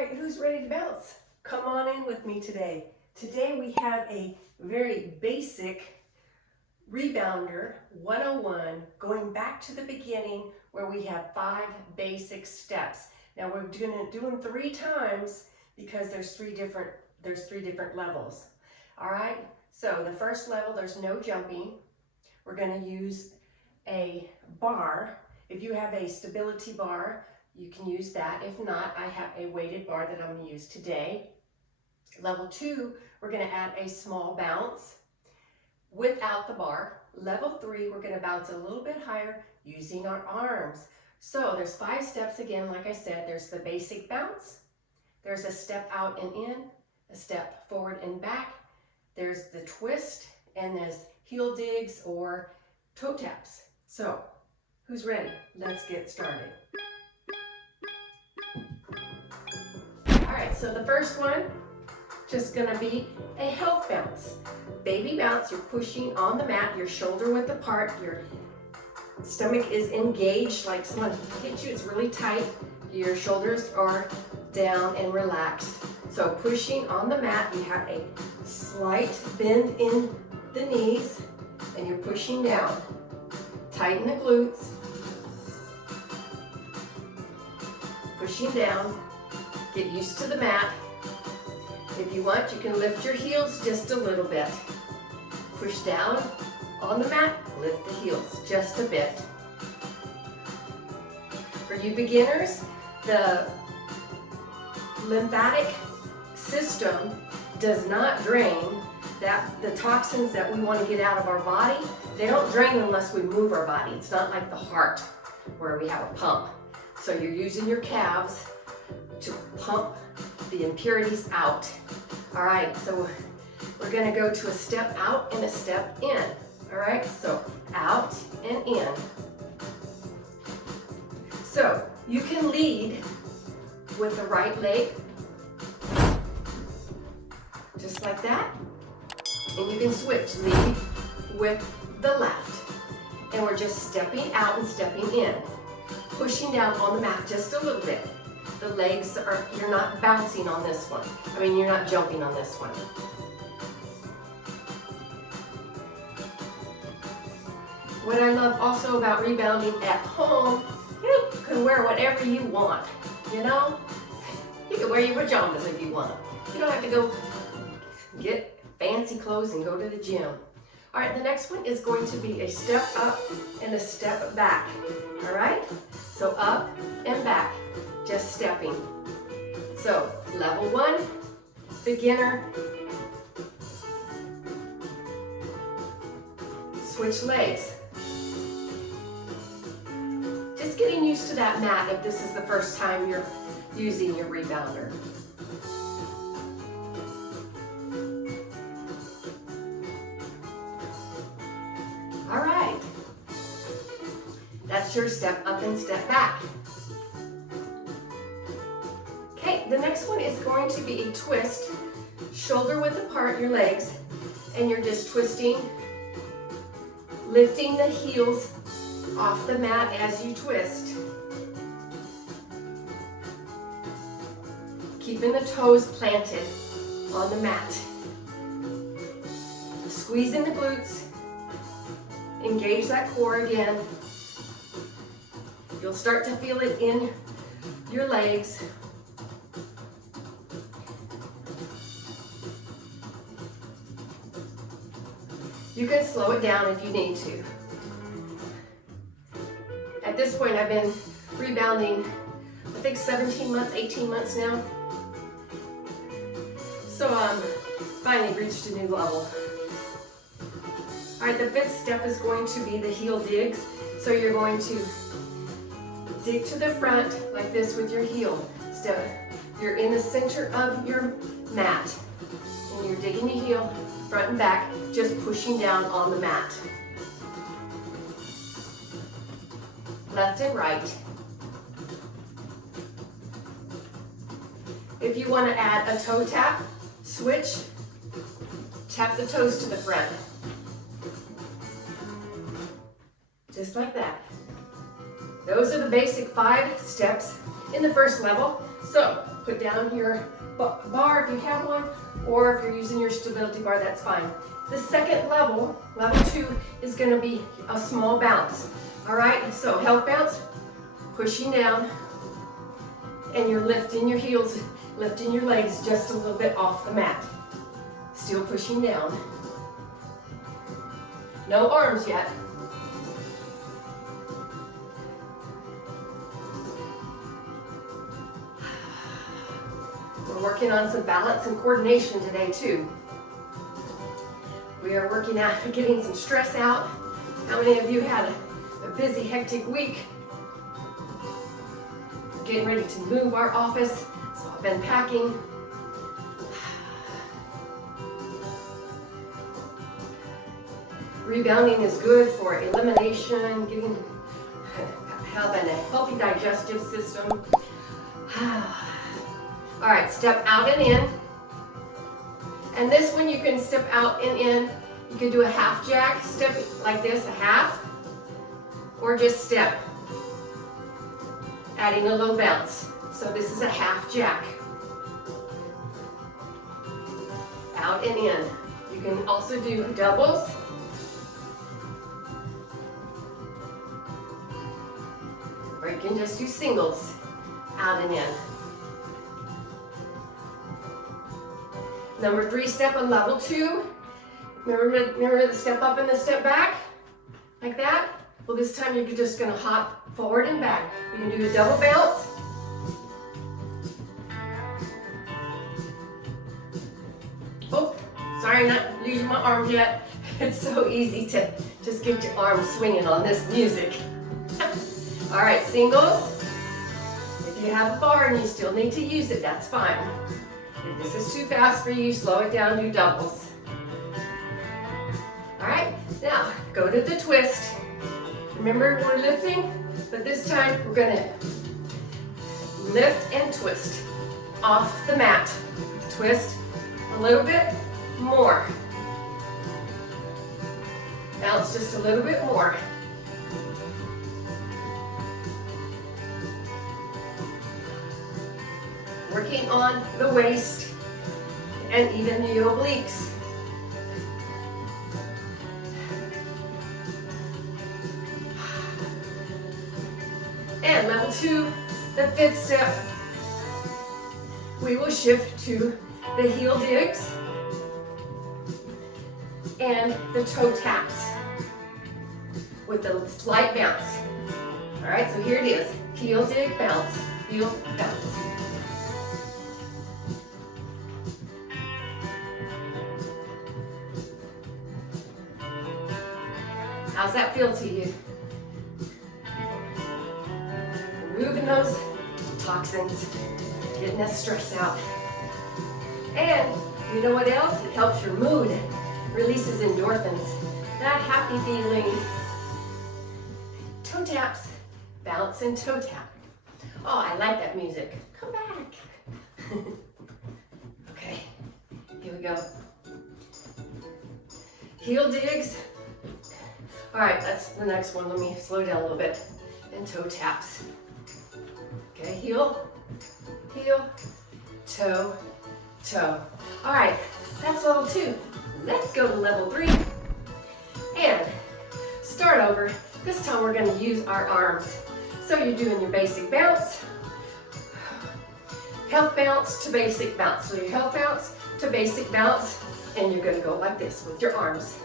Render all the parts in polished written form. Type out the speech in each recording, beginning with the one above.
right, who's ready to bounce? Come on in with me today. Today we have a very basic Rebounder 101, going back to the beginning where we have 5 basic steps. Now we're gonna do them 3 times because there's three different levels. All right, so the first level, there's no jumping. We're gonna use a bar. If you have a stability bar, you can use that. If not, I have a weighted bar that I'm gonna use today. Level 2, we're gonna add a small bounce without the bar. Level 3, we're gonna bounce a little bit higher using our arms. So there's 5 steps again, like I said. There's the basic bounce, there's a step out and in, a step forward and back, there's the twist, and there's heel digs or toe taps. So, who's ready? Let's get started. All right, so the first one, just gonna be a health bounce. Baby bounce, you're pushing on the mat, your shoulder width apart, your stomach is engaged, like someone hit you, it's really tight. Your shoulders are down and relaxed. So pushing on the mat, you have a slight bend in the knees and you're pushing down. Tighten the glutes. Pushing down. Get used to the mat. If you want, you can lift your heels just a little bit. Push down on the mat, lift the heels just a bit. For you beginners, the lymphatic system does not drain the toxins that we want to get out of our body. They don't drain unless we move our body. It's not like the heart where we have a pump. So you're using your calves to pump the impurities out. All right, so we're gonna go to a step out and a step in. All right, so out and in. So you can lead with the right leg, just like that. And you can switch, lead with the left. And we're just stepping out and stepping in. Pushing down on the mat just a little bit. The legs are, you're not bouncing on this one. I mean, you're not jumping on this one. What I love also about rebounding at home, you can wear whatever you want, you know? You can wear your pajamas if you want. You don't have to go get fancy clothes and go to the gym. All right, the next one is going to be a step up and a step back, all right? So up and back, just stepping. So level 1, beginner. Switch legs. Just getting used to that mat if this is the first time you're using your rebounder. All right, that's your step up and step back. Okay, the next one is going to be a twist, shoulder width apart, your legs, and you're just twisting, lifting the heels off the mat as you twist. Keeping the toes planted on the mat. Squeezing the glutes. Engage that core again. You'll start to feel it in your legs. You can slow it down if you need to. At this point, I've been rebounding, I think 17 months, 18 months now. So finally reached a new level. All right, the 5th step is going to be the heel digs. So you're going to dig to the front like this with your heel. You're in the center of your mat and you're digging your heel front and back, just pushing down on the mat. Left and right. If you want to add a toe tap, switch, tap the toes to the front. Just like that. Those are the basic 5 steps in the first level. So put down your bar if you have one, or if you're using your stability bar, that's fine. The second level, level 2, is going to be a small bounce. All right, so health bounce, pushing down, and you're lifting your heels, lifting your legs just a little bit off the mat. Still pushing down. No arms yet. We're working on some balance and coordination today too. We are working out, getting some stress out. How many of you had a busy, hectic week? We're getting ready to move our office, so I've been packing. Rebounding is good for elimination, having a healthy digestive system. All right, step out and in. And this one you can step out and in. You can do a half jack, step like this, a half, or just step, adding a little bounce. So this is a half jack. Out and in. You can also do doubles. Or you can just do singles, out and in. Number 3 step on level 2. Remember the step up and the step back? Like that? Well, this time you're just going to hop forward and back. You can do a double bounce. Oh, sorry, I'm not using my arms yet. It's so easy to just get your arms swinging on this music. All right, singles. If you have a bar and you still need to use it, that's fine. If this is too fast for you, slow it down, do doubles. All right, now go to the twist. Remember, we're lifting, but this time we're gonna lift and twist off the mat. Twist a little bit more. Bounce just a little bit more. Working on the waist and even the obliques. And level 2, the 5th step, we will shift to the heel digs and the toe taps with a slight bounce. All right, so here it is. Heel dig, bounce, heel, bounce. How's that feel to you? Removing those toxins, getting that stress out. And you know what else? It helps your mood, releases endorphins, that happy feeling. Toe taps, bounce and toe tap. Oh, I like that music. Come back. Okay, here we go. Heel digs. All right, that's the next one. Let me slow down a little bit. And toe taps. Okay, heel, heel, toe, toe. All right, that's level 2. Let's go to level 3. And start over. This time we're gonna use our arms. So you're doing your basic bounce, health bounce to basic bounce. So your health bounce to basic bounce, and you're gonna go like this with your arms.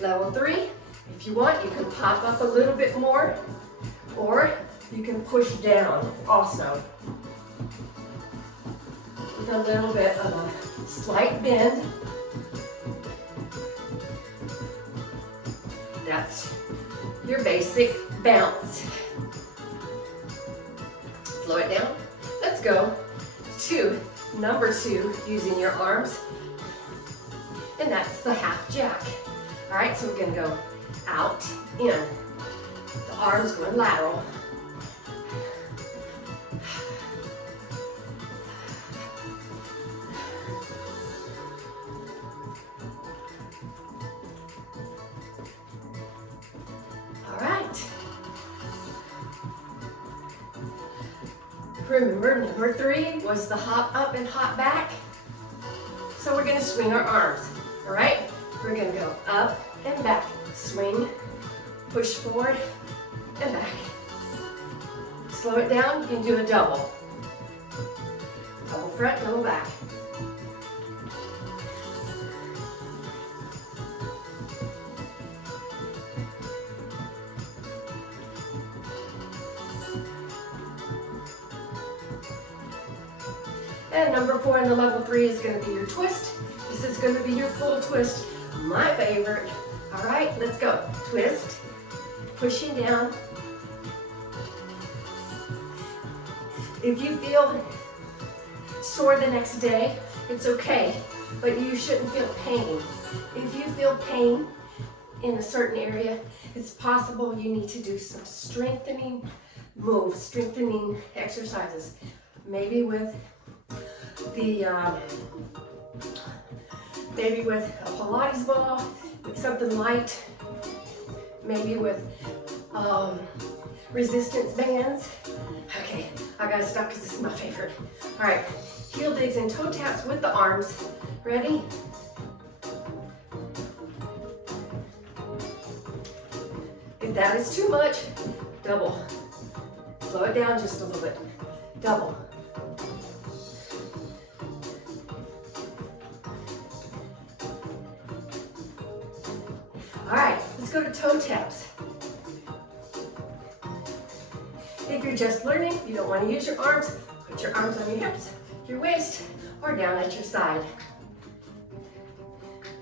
Level 3, if you want, you can pop up a little bit more, or you can push down also. With a little bit of a slight bend. That's your basic bounce. Slow it down. Let's go to number 2, using your arms, and that's the half jack. All right, so we're gonna go out, in. The arms going lateral. All right. Remember, number 3 was the hop up and hop back. So we're gonna swing our arms, all right? We're gonna go up and back, swing, push forward and back. Slow it down, you can do a double. Double front, double back. And number 4 in the level 3 is going to be your twist. This is going to be your full twist, my favorite. All right, let's go. Twist, pushing down. If you feel sore the next day, it's okay, but you shouldn't feel pain. If you feel pain in a certain area, it's possible you need to do some strengthening moves, strengthening exercises. Maybe with maybe with a Pilates ball, with something light, maybe with resistance bands. Okay, I gotta stop because this is my favorite. All right, heel digs and toe taps with the arms. Ready? If that is too much, double. Slow it down just a little bit. Double. All right, let's go to toe taps. If you're just learning, you don't want to use your arms, put your arms on your hips, your waist, or down at your side.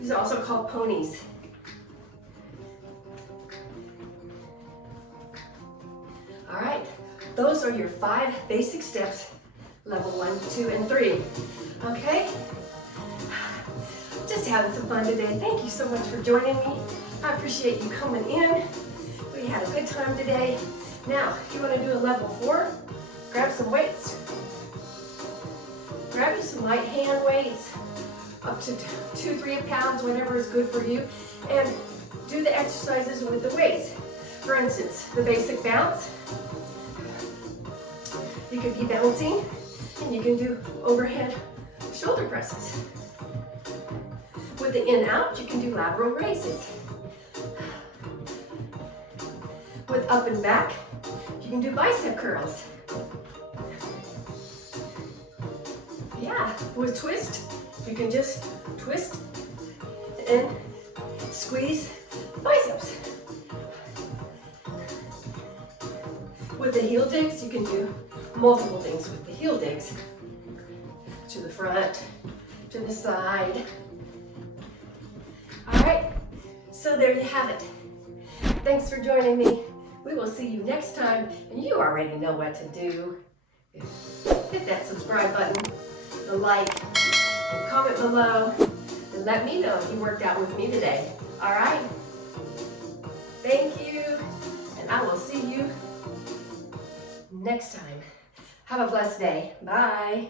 These are also called ponies. All right, those are your 5 basic steps, level 1, 2, and 3. Okay? Just having some fun today. Thank you so much for joining me. I appreciate you coming in. We had a good time today. Now, if you want to do a level 4, grab some weights. Grab you some light hand weights, up to 2-3 pounds, whatever is good for you, and do the exercises with the weights. For instance, the basic bounce. You could be bouncing, and you can do overhead shoulder presses. With the in-out, you can do lateral raises. With up and back, you can do bicep curls. Yeah, with twist, you can just twist and squeeze biceps. With the heel digs, you can do multiple things with the heel digs. To the front, to the side. All right, so there you have it. Thanks for joining me. We will see you next time, and you already know what to do. Hit that subscribe button, the like, and comment below, and let me know if you worked out with me today. All right? Thank you, and I will see you next time. Have a blessed day. Bye.